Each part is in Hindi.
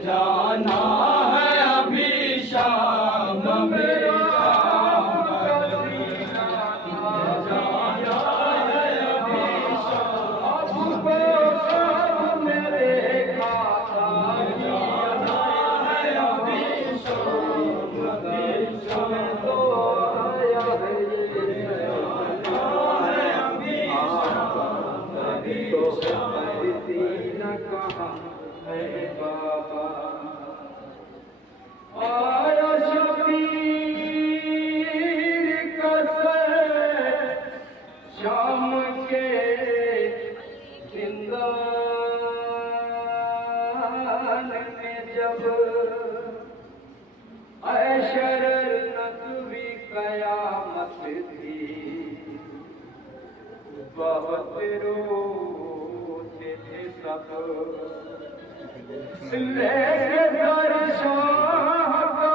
जाना है अभी शाम मेरा शाम के जिंदान में जब अशर नकवी कयामत थी बहुत रोते थे सब लेकर शाह का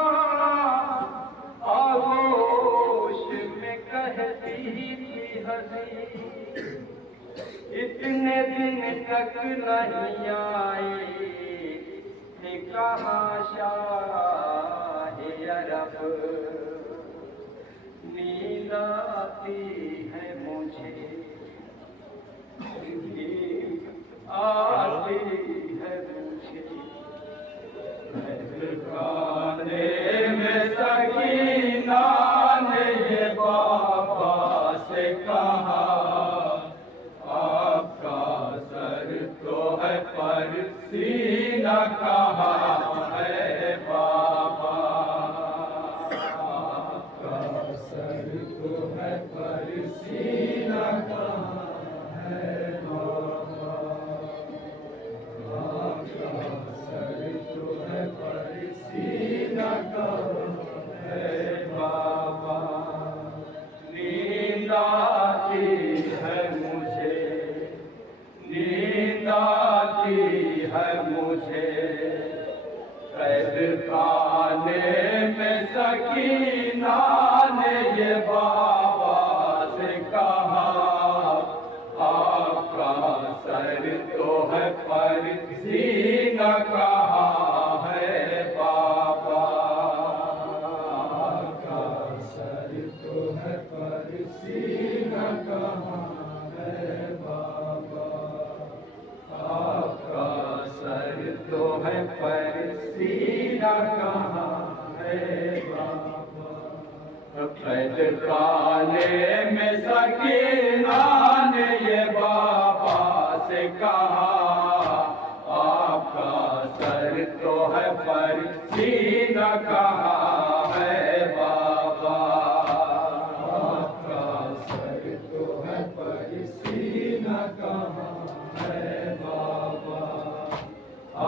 आगोश में कहती थी हंसी इतने दिन तक नहीं आए थे कहाँ शाह अरब नींद आती है मुझे आती है मुझे खाने में सकीना ने ये बाबा से कहा आपका सर तो है पर सीना कहाँ है बाबा आपका सर तो है पर सीना कहाँ है बाबा आपका सर तो है पर सीना कहाँ है बाबा नींद आती है मुझे नींद आती है मुझे कैद खाने में सकीना ने ये बाबा से कहा आपका सर तो है पर सीना कहाँ है बाबा आपका सर तो है पर सीना कहाँ है बाबा आपका सर तो है पर सीना कहाँ है बाबा कैद खाने में सकीना ने ये बाबा से कहा आपका सर तो है पर सीना कहाँ है बाबा आपका सर तो है पर सीना कहाँ है बाबा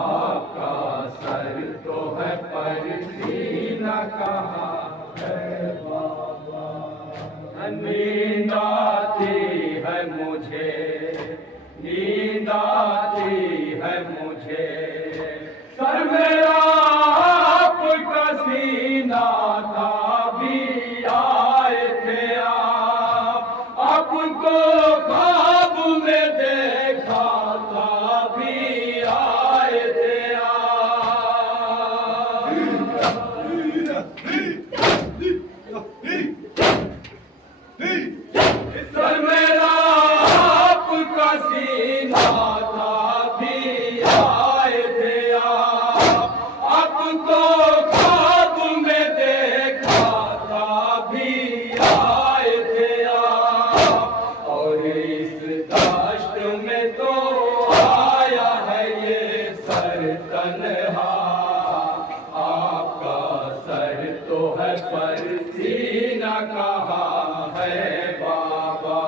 आपका सर तो है पर सीना कहाँ है बाबा नींद आती है मुझे नींद आती है मुझे सर मेरा आपका सीना था भी आए थे आप आपको ख्वाब में देखा था भी आए थे सर मेरा आपका सीना था भी आए थे आपको ख्वाब में देखा था भी आए थे और इस दाश्त में तो आया है ये सर तन्हा आपका सर तो है पर सीना कहाँ है बाबा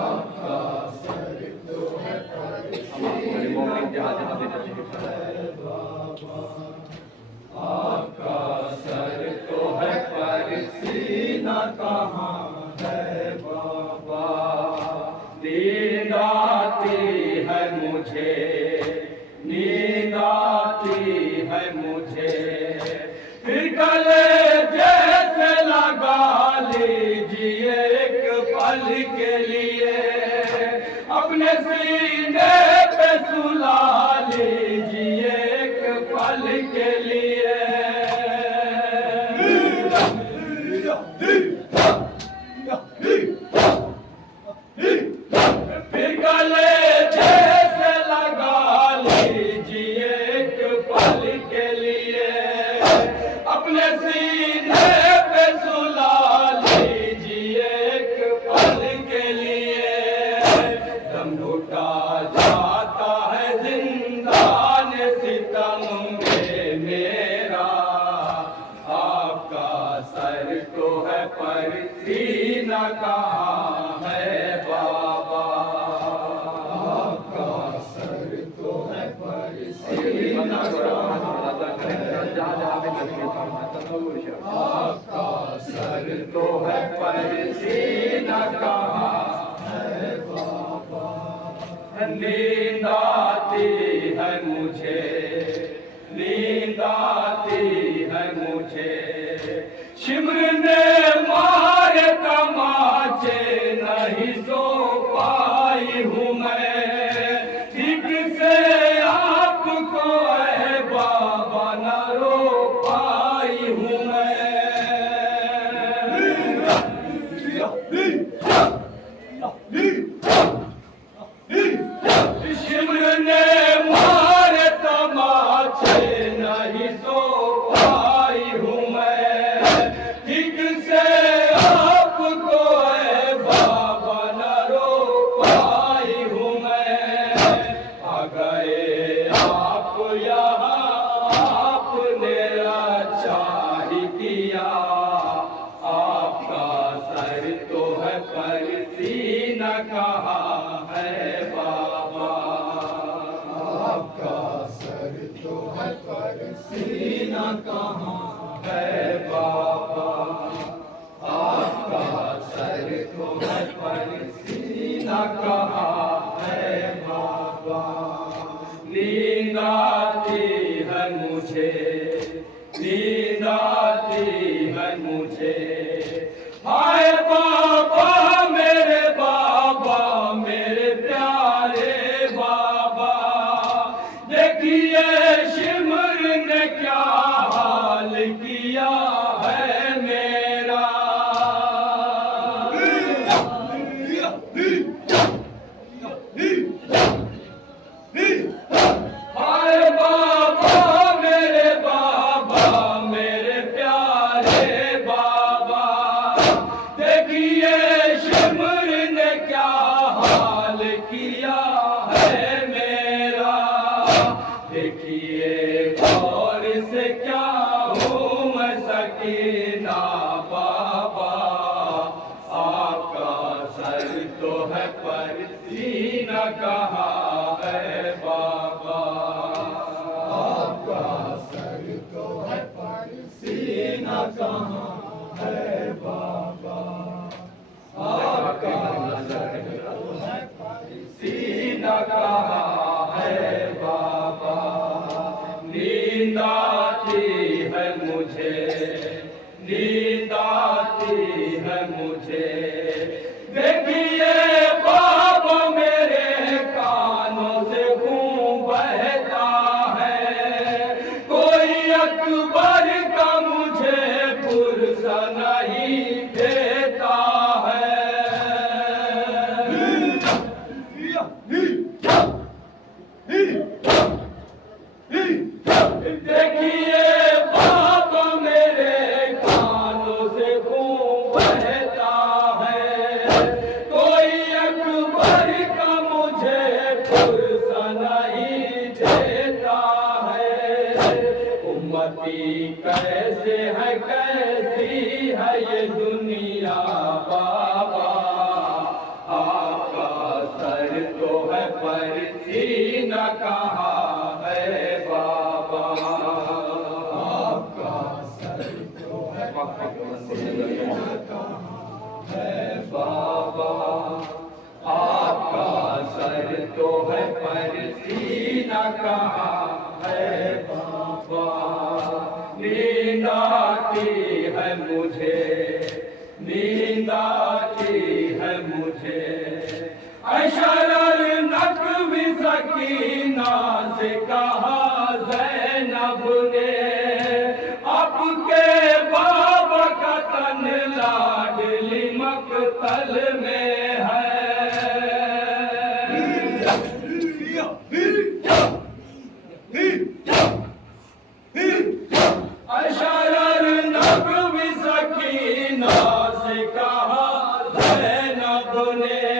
आपका सर तो है पर सीना कहाँ है बाबा आपका सर तो है पर सीना कहाँ है बाबा नींद आती है मुझे नींद आती है मुझे फिर गले जैसे लगा लीजिए एक पल के लिए अपने सीने पे सुला लीजिए एक अपने सीने पे सुला लीजिए एक पल के लिए। दम घुटा जाता है जिंदान सितम में मेरा, आपका सर तो है पर सीना कहाँ है बाबा, आपका सर तो है पर सीना कहाँ है, आपका सर तो है पर सीना कहाँ है बाबा। नींद आती है मुझे, नींद आती है मुझे, शिमर ने मारे तमाचे नहीं सो पाई हूँ मैं, ठीक से आपको है बाबा न रो पाई हूँ मैं। शिमर ने मारे तमाचे नहीं सो पाई हूँ मैं, ठीक से आपको है बाबा न रो पाई हूँ मैं। आ गए आप यहाँ आपने अच्छा ही किया, आपका सर तो है पर सीना कहाँ है बाबा, आपका सर तो है पर सीना कहाँ है बाबा, आपका सर तो है पर सीना कहाँ है बाबा। नींद आती है मुझे, नींद आती है मुझे, हाय बाबा मेरे बाबा मेरे प्यारे बाबा, देखिए शिमर ने क्या हाल किया है मेरा। हाय बाबा मेरे बाबा मेरे प्यारे बाबा, देखिए शिमर ने क्या हाल किया है मेरा। देखिए गौर से क्या हूँ मैं सकीना बाबा, आपका सर तो है पर सीना कहाँ है बाबा, आपका सर तो है पर सीना कहाँ है बाबा, आपका सर तो है पर सीना कहाँ है बाबा। नींद आती है मुझे, नींद आती है मुझे, देखिए बाबा मेरे कानों से खून बहता है, कोई अकबर का मुझे पुरसा नहीं देता है। देखिए बाबा मेरे कानों से खून बहता है, कोई अकबर का मुझे पुरसा नहीं देता है। उम्मती कैसे है कैसी है ये दुनिया बाबा, आपका सर तो है पर सीना कहाँ है बाबा, आपका सर तो है पर सीना कहाँ है बाबा, आपका सर तो है पर सीना कहाँ है बाबा। नींद आती है मुझे, नींद आती है मुझे, अशरर नकवी सकीना से कहा ज़ैनब ने, आपके बाबा का तन लाडली मकतल में है। अशरर सुने